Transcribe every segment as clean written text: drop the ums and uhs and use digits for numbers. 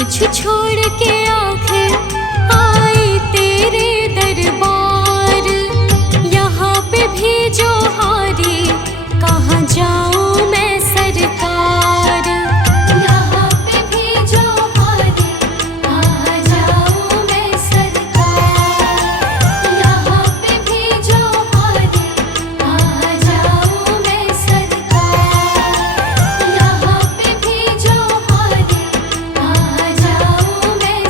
कुछ छोड़ के आखिर आई तेरे दरबार। यहाँ पे भी जो हारी कहाँ जाऊँ मैं सरकार। यहाँ पे भी जो हारी कहाँ जाऊँ मैं सरकार। यहाँ पे भी जो हारी कहाँ जाऊँ मैं सरकार। यहाँ पे भी जो हारी कहाँ जाऊँ मैं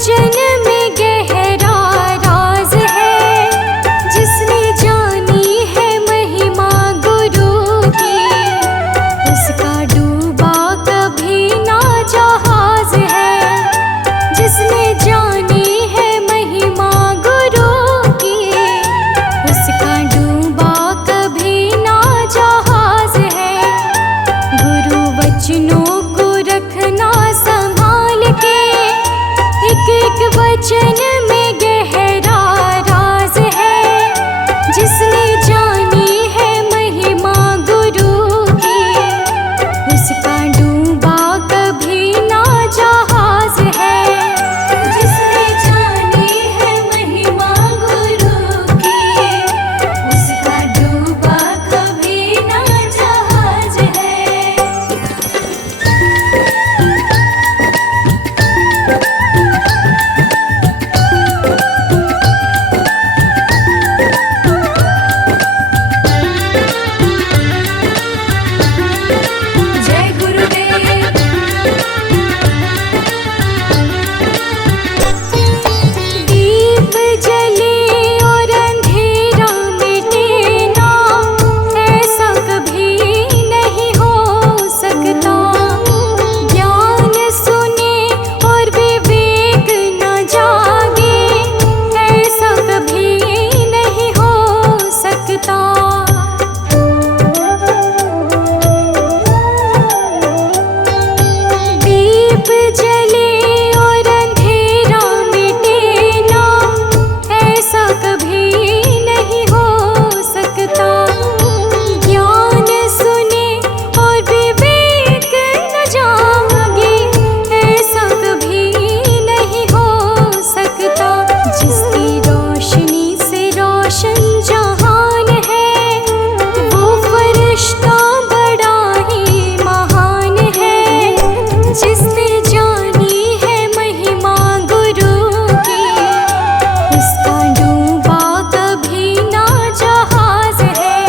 वचन में गहरा राज है, जिसने जानी है महिमा गुरु की, उसका डूबा कभी ना जहाज है। जिसने जानी है महिमा गुरु की, उसका डूबा कभी ना जहाज है। गुरु वचनों को रखना संभाल के, एक एक वचन में गहरा राज है। जिसने जानी है महिमा गुरु की, उसका डूबा कभी ना जहाज है। जिसने जानी है महिमा गुरु की, उसका डूबा कभी ना जहाज है। जय गुरुदेव। दीप जले और अंधेरा मिटे ना, ऐसा कभी नहीं हो सकता। ज्ञान सुने और विवेक न जागे, ऐसा कभी नहीं हो सकता। दीप जले और अंधेरा मिटे ना, ऐसा कभी नहीं हो सकता। ज्ञान सुने और विवेक न जागे, ऐसा कभी नहीं हो सकता। जिसकी रोशनी से रोशन जहान है, वो फरिश्ता बड़ा ही महान है। जिसने जानी है महिमा गुरु की, उसका डूबा कभी ना जहाज है।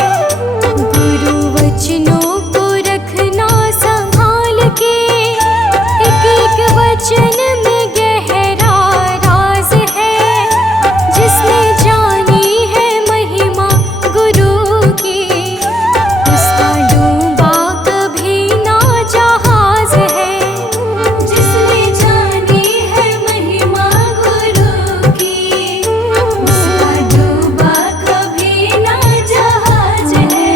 गुरु वचनों को रखना संभाल के, एक एक वचन में गहरा राज है। जिसने जानी है महिमा गुरु की, उसका डूबा कभी ना जहाज है। जिसने जानी है महिमा गुरु की, उसका डूबा कभी ना जहाज है।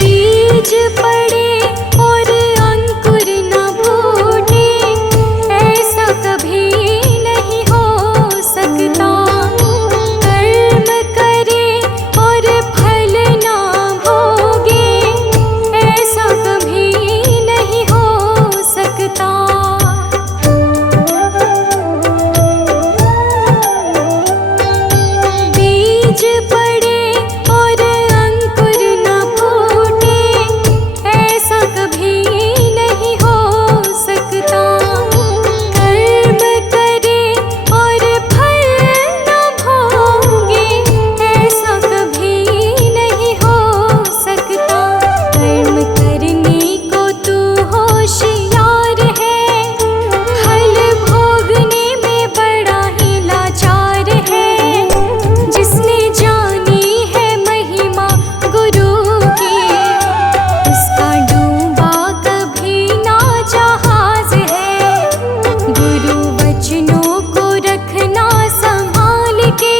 बीज पड़े और अंकुर न फूटे, ऐसा कभी नहीं हो सकता। कर्म करे और फल ना भोगे, ऐसा कभी नहीं हो सकता। बीज पड़े और अंकुर न फूटे, ऐसा कभी नहीं हो सकता। कर्म करे और फल न भोगे, ऐसा कभी नहीं हो सकता। कर्म करने को तू होशियार है, फल भोगने में बड़ा ही लाचार है। जिसने जानी है महिमा गुरु की, उसका डूबा कभी ना जहाज है। गुरु वचनों को रखना संभाल के,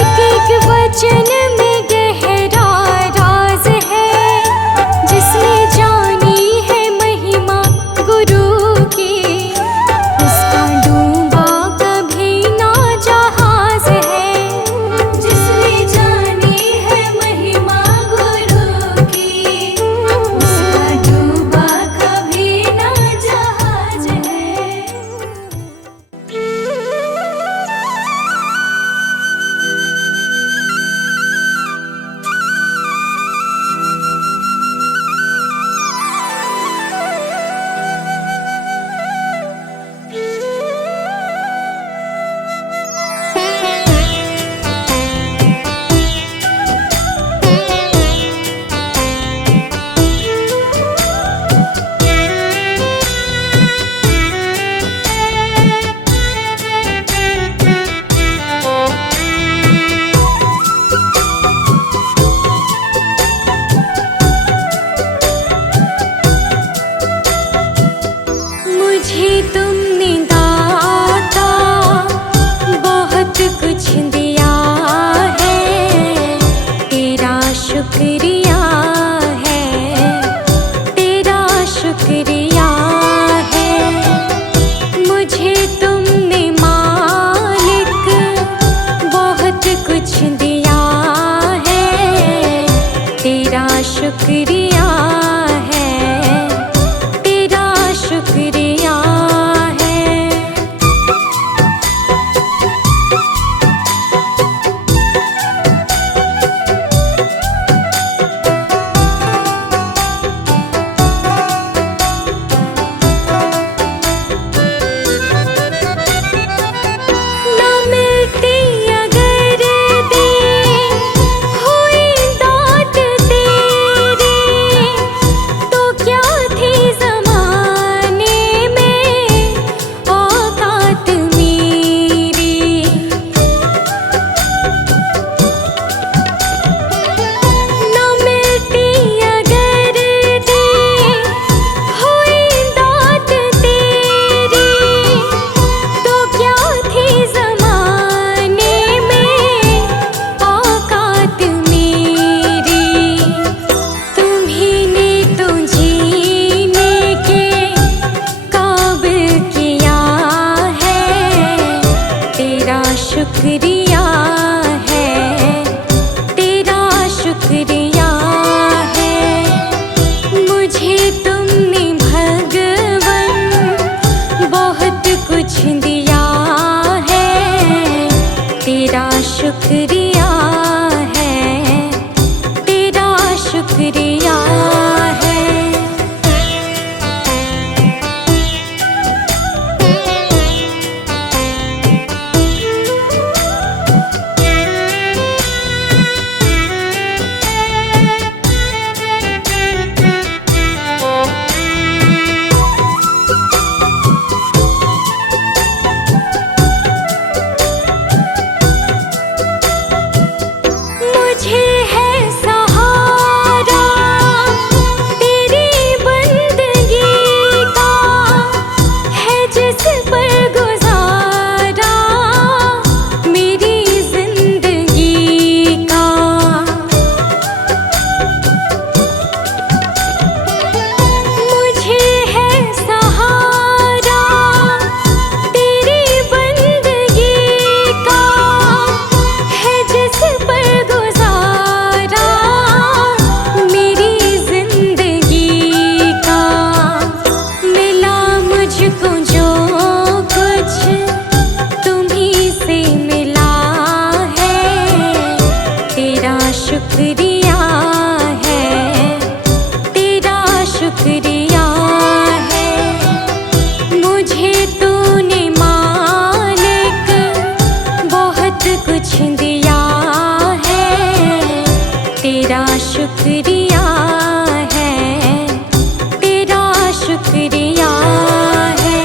एक एक वचन में गहरा राज है। शुक्रिया है, तेरा शुक्रिया है। ना मिलती अगर देर हुई दाद तेरी, तो क्या थी ज़माने में औकात मेरी। ना मिलती अगर देर हुई दाद तेरी, तो क्या थी ज़माने में औकात मेरी। तुम्हीं ने तो जीने के काबिल किया है, तेरा शुक्रिया है, तेरा शुक्रिया है। मुझे तुमने भगवन बहुत कुछ दिया है, तेरा शुक्रिया है, तेरा शुक्रिया है। मुझे है सहारा तेरी बंदगी का, है जिस पर गुजारा मेरी जिंदगी का। मुझे है सहारा तेरी बंदगी का, है जिस पर गुजारा मेरी जिंदगी का। मिला मुझको जो कुछ तुम्हीं से मिला है, तेरा शुक्रिया है, तेरा शुक्रिया है। मुझे तूने मालिक बहुत कुछ दिया है, तेरा शुक्रिया है, तेरा शुक्रिया है।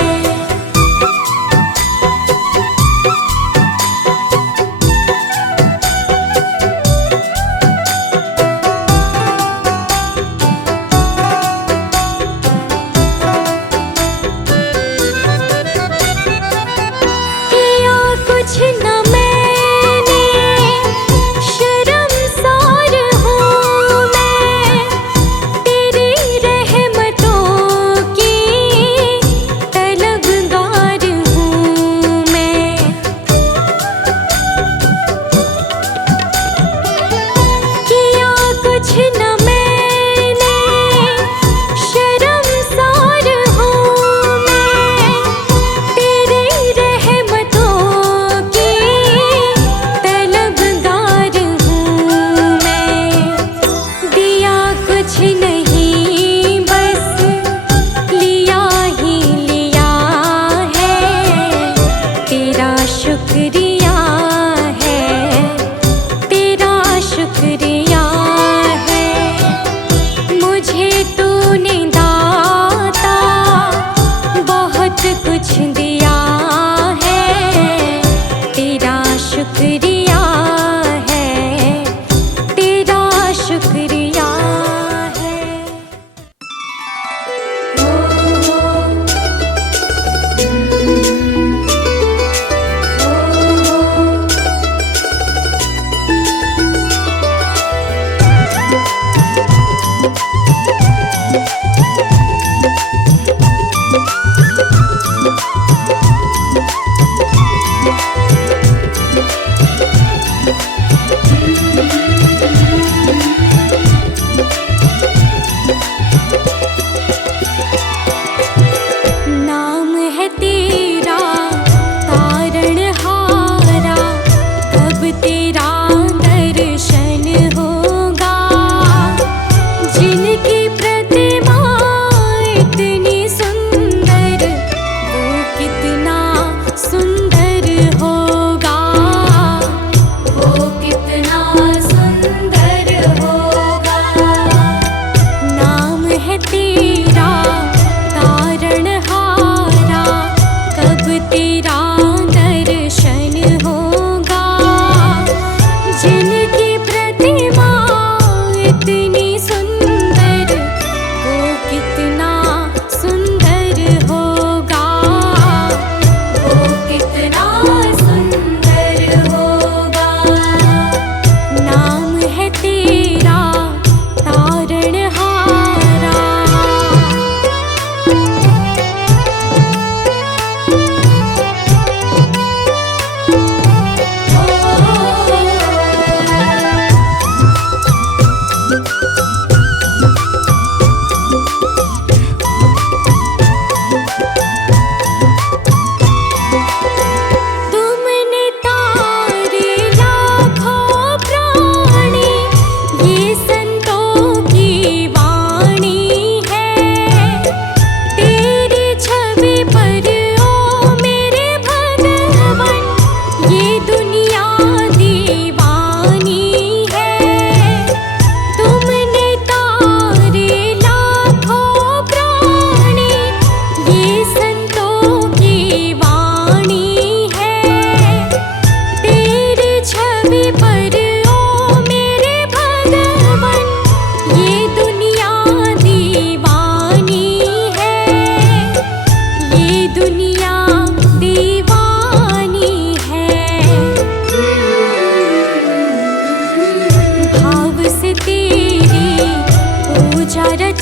किया कुछ न मैंने, शर्मसार हूँ मैं, तेरी रहमतों की तलबगार हूँ मैं। किया कुछ न मैंने, शर्मसार हूँ मैं, तेरी रहमतों की तलबगार हूँ मैं। दिया कुछ नहीं बस लिया ही लिया है, तेरा शुक्रिया है, तेरा शुक्रिया है। मुझे तूने दाता बहुत कुछ दिया है, तेरा शुक्रिया है, तेरा शुक्रिया है।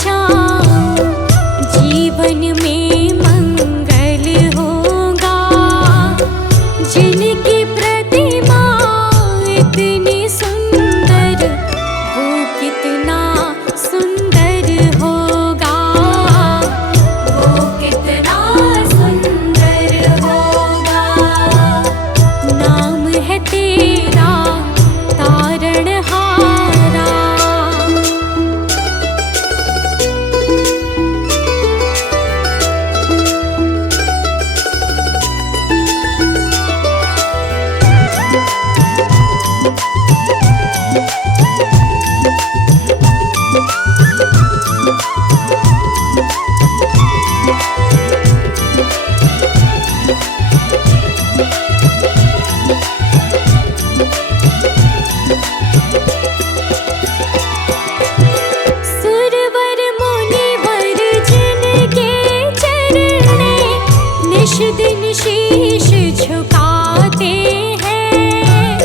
जाऊं, जीवन में मंगल होगा। जिनकी प्रतिमा इतनी सुंदर, वो कितना सुंदर होगा, वो कितना सुंदर होगा। नाम है तेरा तारणहारा। सुरवर मुनिवर जिनके चरणे निश दिन शीश झुकाते हैं,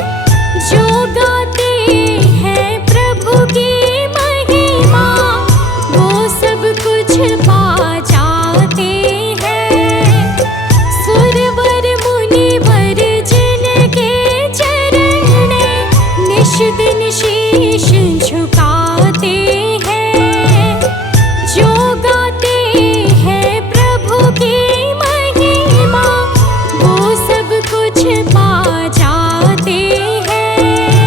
जो गाते हैं प्रभु की महिमा, वो सब कुछ पा जाते हैं। सुरवर मुनिवर जिनके चरणे निश दिन शीश झुकाते हैं, जो गाते हैं प्रभु की महिमा, वो सब कुछ पा जाते हैं,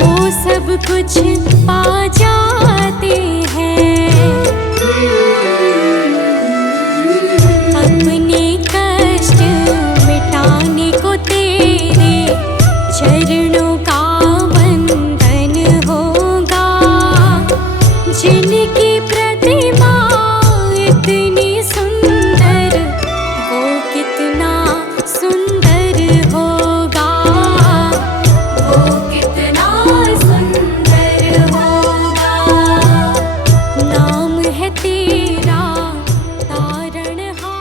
वो सब कुछ पा जाते हैं। अपने कष्ट मिटाने को तेरे चरणों का वंदन होगा। जिनकी प्रतिमा इतनी सुंदर, वो कितना सुंदर होगा, वो कितना सुंदर होगा। नाम है तेरा तारणहारा।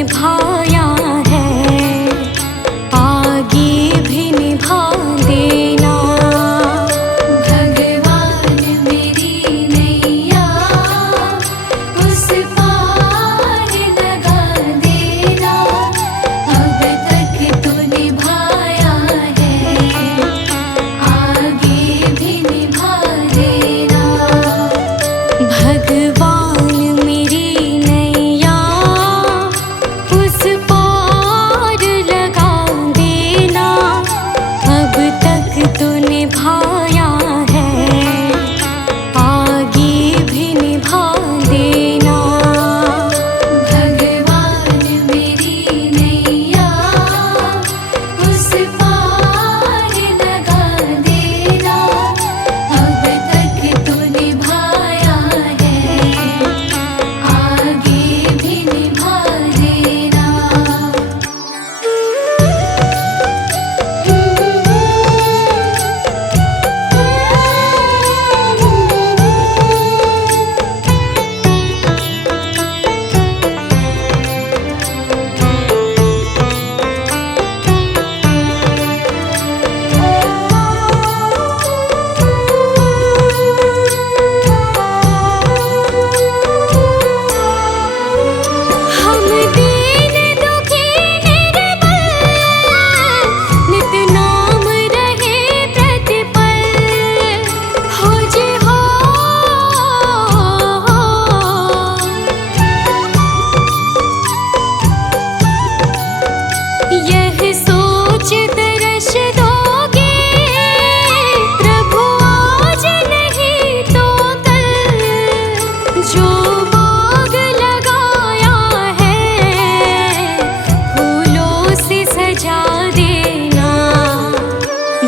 निभाया है, आगे भी निभा देना। भगवान मेरी नैया उस पार लगा देना, अब तक तो निभाया है, आगे भी निभा देना। भगवान मेरी नैया उस पार लगा देना, अब तक तो निभाया है, आगे भी निभा देना। भगवान मेरी नैया उस पार लगा देना, अब तक तो निभाया है, आगे भी निभा देना। हम दीन दुखी निर्बल, नित नाम रहे प्रतिपल, हो जी हो। यह सोच दर्श दोगे प्रभु आज नहीं तो कल, जो बाग लगाया है फूलों से सजा देना।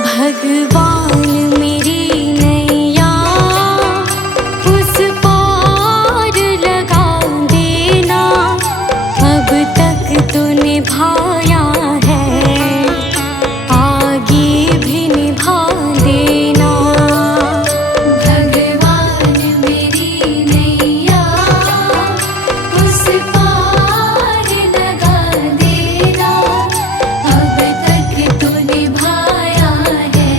भगवान मेरी नैया उस पार लगा देना, अब तक तो निभाया है, आगे भी निभा देना। भगवान मेरी नैया उस पार लगा देना, अब तक तो निभाया है,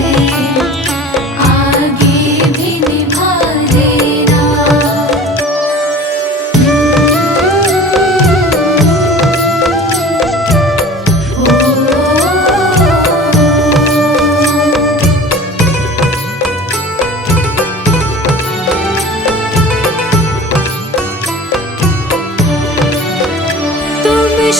आगे भी निभा देना। तुम